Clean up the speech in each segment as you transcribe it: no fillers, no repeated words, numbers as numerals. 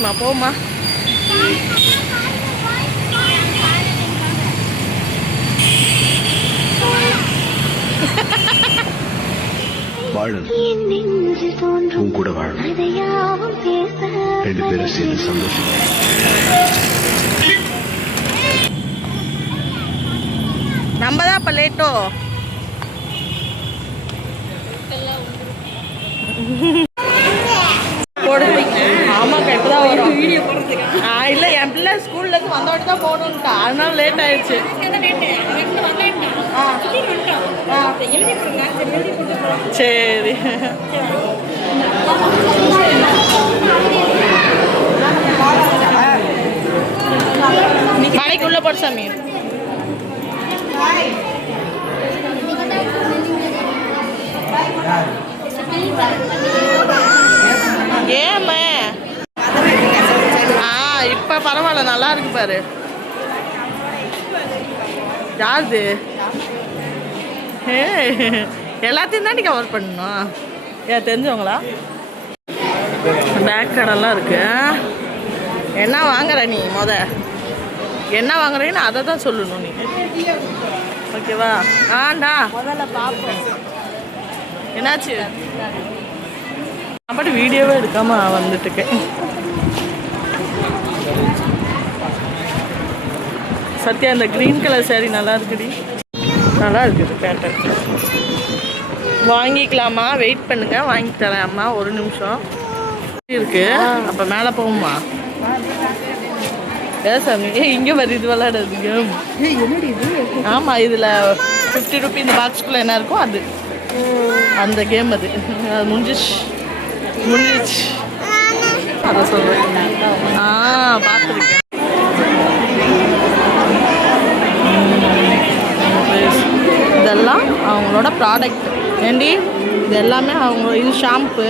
சரிம்மா போம்மா. உன் கூட வாழும் 2 பேரும் சேர்ந்து சந்தோஷம். நம்ம தான் இப்போ லேட்டோ. ஆமாக்கா இப்போ தான் வரும் வீடியோ போடுறதுக்கு. இல்லை என் பிள்ளை ஸ்கூல்லேருந்து வந்தோடனே தான் போகணுன்ட்டா, அதனால லேட் ஆயிடுச்சு. சரி மணிக்குள்ள போட்டு சாமி. ஏம்மா இப்போ பரவாயில்ல, நல்லா இருக்கு பாரு. யாரு எல்லாத்தையும் தாண்டி கவர் பண்ணணும். ஏன் தெரிஞ்சவங்களா? பேக் கடைலாம் இருக்கு. என்ன வாங்குற நீ? என்ன வாங்குறீன்னு அதை தான் சொல்லணும் நீ. ஓகேவா? ஆண்டா முதல்ல பார்ப்போம் என்னாச்சு. அப்படி வீடியோவே எடுக்காம வந்துட்டுருக்கேன். சத்யா இந்த க்ரீன் கலர் சாரீ நல்லா இருக்குடி. நல்லா இருக்குது பேட்டர்ன். வாங்கிக்கலாமா? வெயிட் பண்ணுங்க, வாங்கி தரேன் அம்மா. ஒரு நிமிஷம் இருக்கு. அப்போ மேலே போகுமா? சாமி இங்கே வருது, இது விளையாடுறதுங்க. ஆமாம், இதில் 50 ரூபி இந்த பாக்ஸ்குள்ளே என்ன இருக்கோ அது அந்த கேம். அது முடிஞ்சிச்சு அதை சொல்கிறேன். பார்த்துருக்கேன். இதெல்லாம் அவங்களோட ப்ராடக்ட் ஏண்டி, இது எல்லாமே அவங்க. இது ஷாம்பு.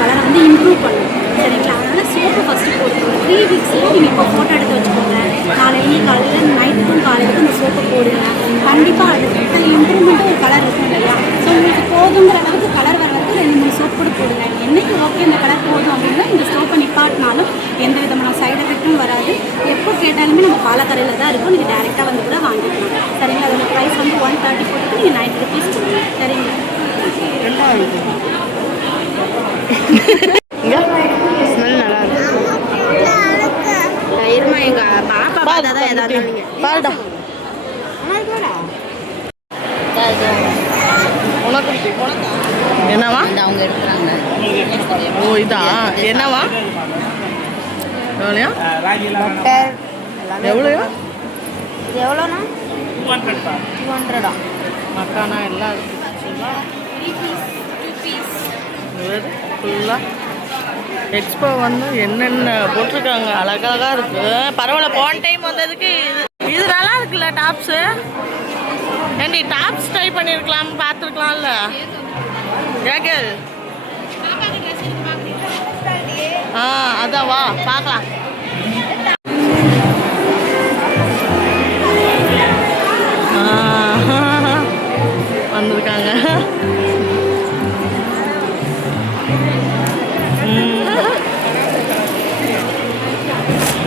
கலரை வந்து இம்ப்ரூவ் பண்ணும் சரிங்களா. அதனால் சோப்பு ஃபஸ்ட்டு போட்டுக்கோங்க. 3 வீக்ஸில் நீங்கள் இப்போ ஃபோட்டோ எடுத்து வச்சுக்கோங்க. காலையில் நைட்டுக்கும் காலையிலுக்கும் இந்த சோப்பை போடுங்க. கண்டிப்பாக அது இம்ப்ரூவ்மெண்ட்டு ஒரு கலர் இருக்கும் இல்லையா. ஸோ உங்களுக்கு போதுங்கிற அளவுக்கு கலர் வர வரைக்கும் 2-3 சோப் கூட போடுங்க. என்றைக்கு ஓகே இந்த கலர் போதும் அப்படின்னா இந்த சோப்பை நிப்பாட்டினாலும் எந்த விதமான சைடு எஃபெக்ட்டும் வராது. எப்போ கேட்டாலுமே நம்ம பாலக்கரையில் தான் இருக்கும். நீங்கள் டேரெக்டாக வந்து கூட வாங்கிக்கலாம் சரிங்களா. அதோட ப்ரைஸ் வந்து 130 போட்டுட்டு நீங்கள் 90 ருபீஸ் கொடுங்க சரிங்களா. ஸ்மெல் நல்லா இருக்கும். இருமா எங்க பாப்பா பார்த்தா தான் ஏதாவது பாருடா. என்னவா அவங்க எடுக்கிறாங்க. ஓ இதா என்னவா? எவ்வளோயா? எவ்வளோயா? இது எவ்வளோண்ணா? 200 மக்கானா எல்லாம் இருக்கு. ஃபுல்லாக எக்ஸ்போ வந்து என்னென்ன போட்டிருக்காங்க, அழகாக இருக்கு. பரவாயில்ல, போன டைம் வந்ததுக்கு இது நல்லா இருக்குல்ல. டாப்ஸு ஏண்டி டாப்ஸ் ட்ரை பண்ணியிருக்கலாம், பார்த்துருக்கலாம்ல. ஏகே அதான் வா பார்க்கலாம். வந்திருக்காங்க.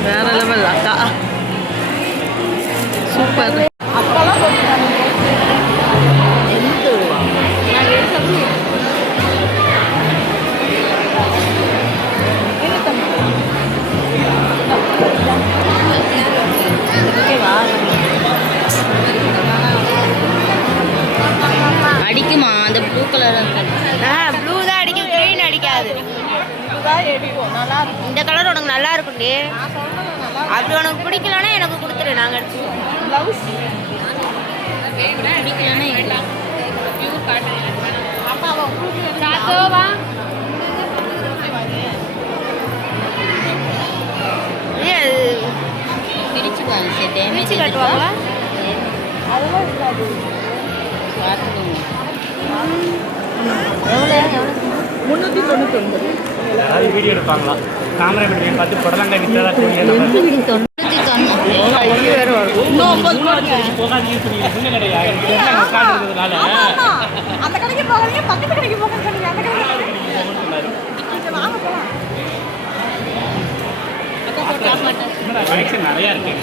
வேற லெவல் அக்கா, சூப்பர். அப்பெல்லாம் அடிக்குமா அந்த ப்ளூ கலர்? ப்ளூ தான் அடிக்கும், க்ரீன் அடிக்காது. நல்லா இருக்கும். இந்த கலர் உனக்கு நல்லா இருக்கும்டி. அப்படி உனக்கு பிடிக்கலன்னா எனக்கு கொடுத்துரு, நாங்கள் அடிச்சுவோம். ப்ளவுஸ் பிடிக்கலன்னா பிரிச்சுக்குவாங்க. சரி டேமேஜ் கட்டுவாங்களா? அதெல்லாம் இருக்காது. பார்த்துக்கோங்க. எவ்வளோ? 399. வீடியோ எடுப்பாங்களா? கேமரா வீடியோ பார்த்து புடலங்காய் விற்றதா வேறு வரும். இன்னும் 9 போடுங்க. போகாதீங்கன்னு சொன்னீங்க. சின்ன கடையா உட்காந்துருந்ததுனால அந்த கடைக்கு போகாதீங்க, பக்கத்து கடைக்கு போக சொன்னீங்க. அந்த கடைக்கு கலெக்ஷன் நிறையா இருக்கு.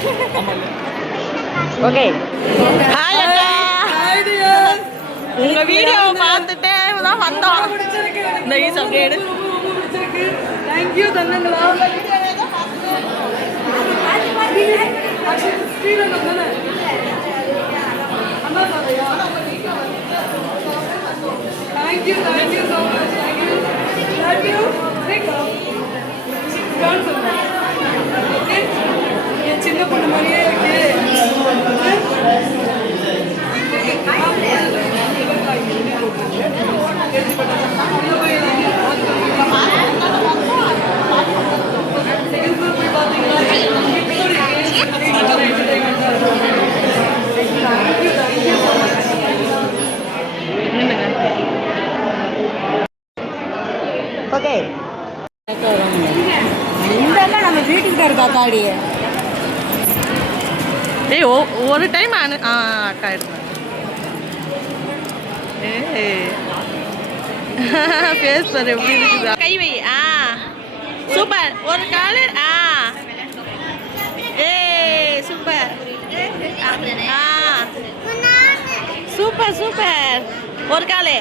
ஓகே ஹாய் அக்கா. உங்க வீடியோவை பார்த்துட்டே தான் வந்தோம். இந்த ஈஸ் அப்படியே எடு. தேங்க்யூ தங்கங்களா. ஸ்ரீரங்கம் தானே அண்ணா சாலையா? Thank you so much. Thank you. Okay, என் சின்ன பொண்ணு மாதிரியே இருக்கு. ஓகே இந்த நம்ம வீட்டுக்கிட்ட இருக்கா காடி. ஏய் ஒரு டைம் அக்கா எடுப்பேன். ஃபேஸ் பாரு எப்படி இருக்குது. கை வை. சூப்பர். ஒரு காலு. சூப்பர். Super super. ஒரு காலு.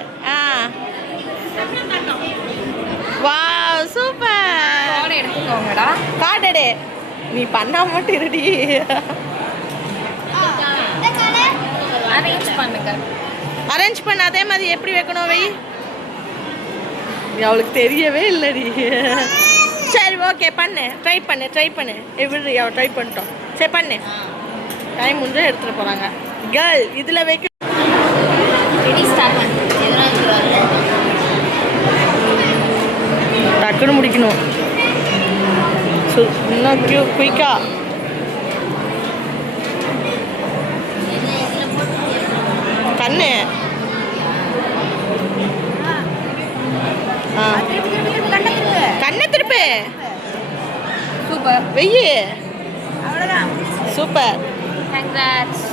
Wow super. எடுத்துக்கோங்கடா. கார்டு எடு. நீ பண்ணா மட்டும் இருடி. அரேஞ்ச் பண்ணுங்க. அரேஞ்ச் பண்ண அதே மாதிரி எப்படி வைக்கணும் வை. அவளுக்கு தெரியவே இல்லடி. சரி ஓகே பண்ணு. ட்ரை பண்ணு எப்படி அவள் ட்ரை பண்ணிட்டோம். சரி பண்ணு. டைம் முடிஞ்சா எடுத்துகிட்டு போகிறாங்க. கேர்ள் இதில் வைக்க ரெடி ஸ்டார்ட் பண்ணு. டக்குன்னு முடிக்கணும். இன்னும் குயிக்கா. கண்ணு கண்ணை திருப்பு. சூப்பர். வெய்யு. அவ்வளோதான். சூப்பர். கங்க்ராட்ஸ்.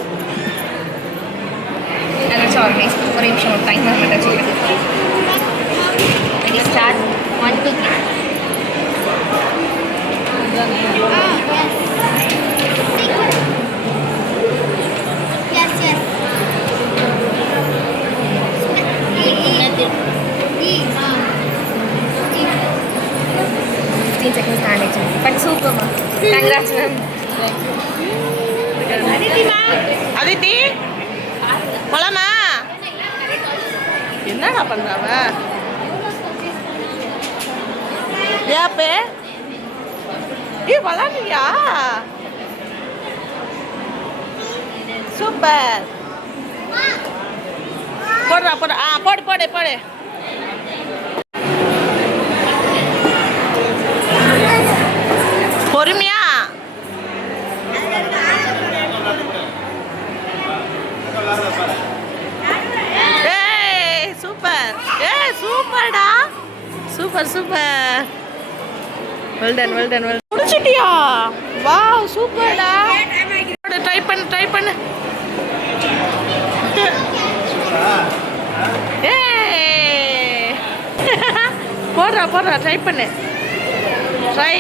ஏதாச்சும் ஆர்கனைஸ் ஒரு நிமிஷம் ஒரு டைம் மட்டும் வச்சுக்கிறேன். Ready start. 1 2 3. Seconds standing. But super, ma. Congrats, ma'am. Aditi போலாமா? என்னடா பண்றாவ? ஏப்பே விளாடுறியா? சூப்பர். போடுறா போடு போடு போடு. பொறுமையா. சூப்பர். சூப்பர்டா. சூப்பர். வெல் டன் முடிச்சிட்டியா? வாவ் சூப்பர்டா. ட்ரை பண்ணு. போடுறா ட்ரை பண்ணு. ட்ரை.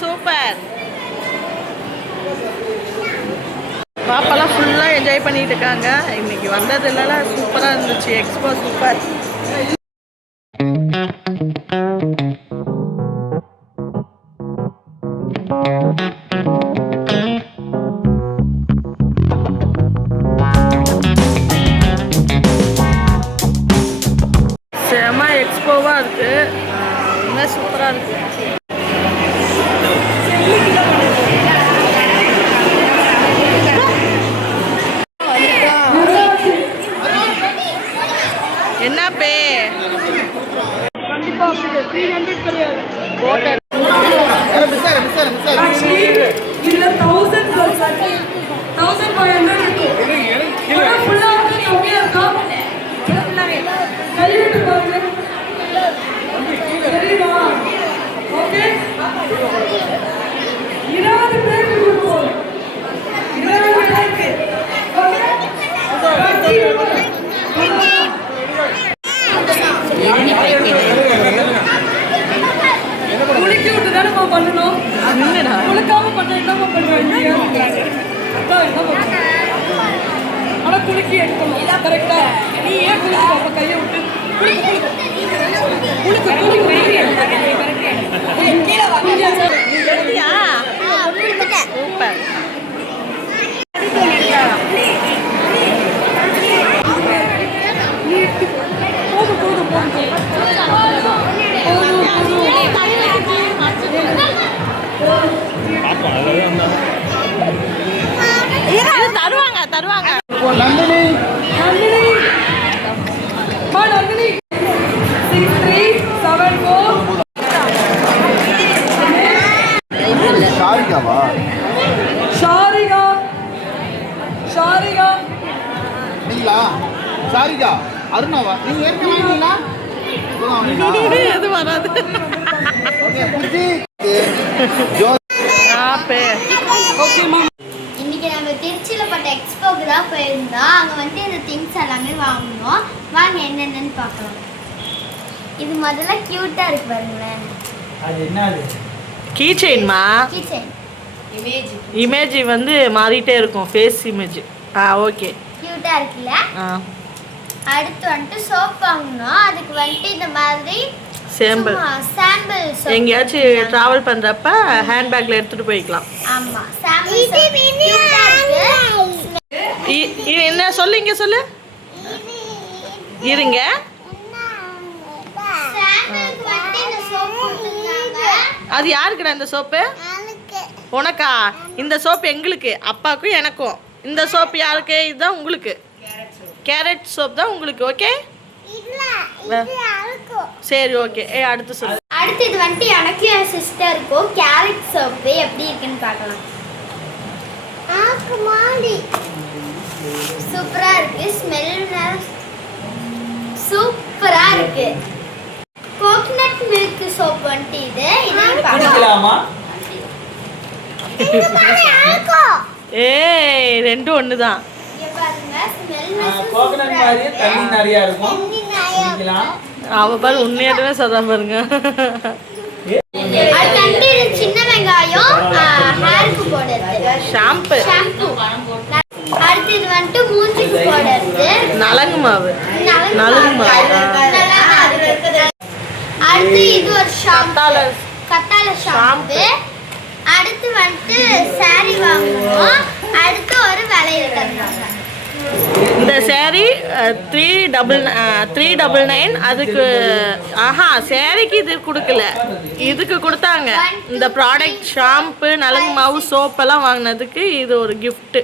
சூப்பர். பாப்பாலாம் ஃபுல்லாக என்ஜாய் பண்ணிட்டு இருக்காங்க. இன்னைக்கு வந்ததுனால சூப்பராக இருந்துச்சு. Expo super. செம எக்ஸ்போவாக இருக்கு. இன்னும் சூப்பராக இருக்கு. என்ன பே கண்டிப்பா 300 கிடையாது. இதுல 1000 plus 1500 இருக்கும். ஃபுல்லா கம்மியா இருக்கா? கையிட்டு பாருங்க. சரிமா? ஓகே. 20 பேருக்கு கொடுப்போம். 20 பேருக்கு. ஓகே. பண்ணணும் என்னடா குளிக்காம பண்ண என்னமா பண்ணுவாங்க அக்கா என்ன பண்ணுவாங்க ஆனா குலுக்கி எடுக்கணும் கரெக்டா நீ ஏன் குளிக்க அப்ப கையை விட்டு குளிக்கு எடுத்தியா சூப்பர் இது தருவாங்க தருவாங்க நந்தினி மா நந்தினி 6374 ஷாரிகாவா ஷாரிகா ஷாரிகா இல்லா ஷாரிகா அருணாவா நீங்க ஏற்கனவே இது வராது ஓகே புஜி இன்னைக்கு நம்ம திருச்சியில் பட்ட எக்ஸ்போக்கு தான் போயிருந்தோம். அங்கே வந்துட்டு இந்த திங்ஸ் எல்லாமே வாங்கினோம். வாங்க என்னென்னு பார்க்கலாம். இது முதல்ல க்யூட்டாக இருக்கு பாருங்களேன். அது என்னது கீ செயின்மா கிச்சன் இமேஜ் வந்து மாறிட்டே இருக்கும் ஃபேஸ் இமேஜ் ஓகே க்யூட்டாக இருக்குல்ல. அடுத்து வந்துட்டு சோப் வாங்கினோம். அதுக்கு வந்துட்டு இந்த மாதிரி சாம்பிள் சாம்பிள் எங்கேயாச்சும் ட்ராவல் பண்ணுறப்ப ஹேண்ட்பேக்கில் எடுத்துகிட்டு போய்க்கலாம். ஆமாம் சாம்பிள் என்ன சொல்லு இங்கே சொல்லு இருங்க. அது யாருக்குடா இந்த சோப்பு? உனக்கா? இந்த சோப்பு எங்களுக்கு, அப்பாவுக்கும் எனக்கும். இந்த சோப்பு யாருக்கு? இதுதான் உங்களுக்கு. கேரட் சோப் தான் உங்களுக்கு. ஓகே சரி ஓகே. அடுத்து சொல்லு. அடுத்து இது வந்துட்டு எனக்கு என் சிஸ்டருக்கும் கேரட் சோப்பு எப்படி இருக்குன்னு பார்க்கலாம். சூப்பரா இருக்கு. ஸ்மெல் சூப்பரா இருக்கு. கோகனட் மில்க் சோப் வந்துட்டு இது குடிக்கலாமா? ஏய் ரெண்டும் ஒன்று தான். கோகனட் மாதிரி தண்ணி நிறைய இருக்கும். குடிக்கலாம். அவ பாரு உண்மையாட்டவே சதா பாருங்க. அடுத்து சின்ன வெங்காயம் ஹேருக்கு போடுறது ஷாம்பு. அடுத்து இது வந்துட்டு மூஞ்சிக்கு போடுறது நலங்கு மாவு. நலுங்கு மாவு. அடுத்து இது ஒரு ஷாம்பு, கத்தாழ ஷாம்பு. அடுத்து வந்துட்டு சாரி வாங்குவோம். அடுத்து ஒரு வளையல் தந்தாங்க. இந்த சேரீ 399. அதுக்கு சேரீக்கு இது கொடுக்கல, இதுக்கு கொடுத்தாங்க. இந்த ப்ராடக்ட் ஷாம்பு நலங்கு மாவு சோப்பெல்லாம் வாங்கினதுக்கு இது ஒரு கிஃப்ட்டு.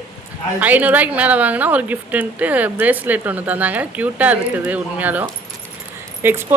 500 ரூபாய்க்கு மேலே வாங்கினா ஒரு கிஃப்ட்டுன்ட்டு பிரேஸ்லெட் ஒன்று தந்தாங்க. க்யூட்டாக இருக்குது உண்மையாலும். எக்ஸ்போ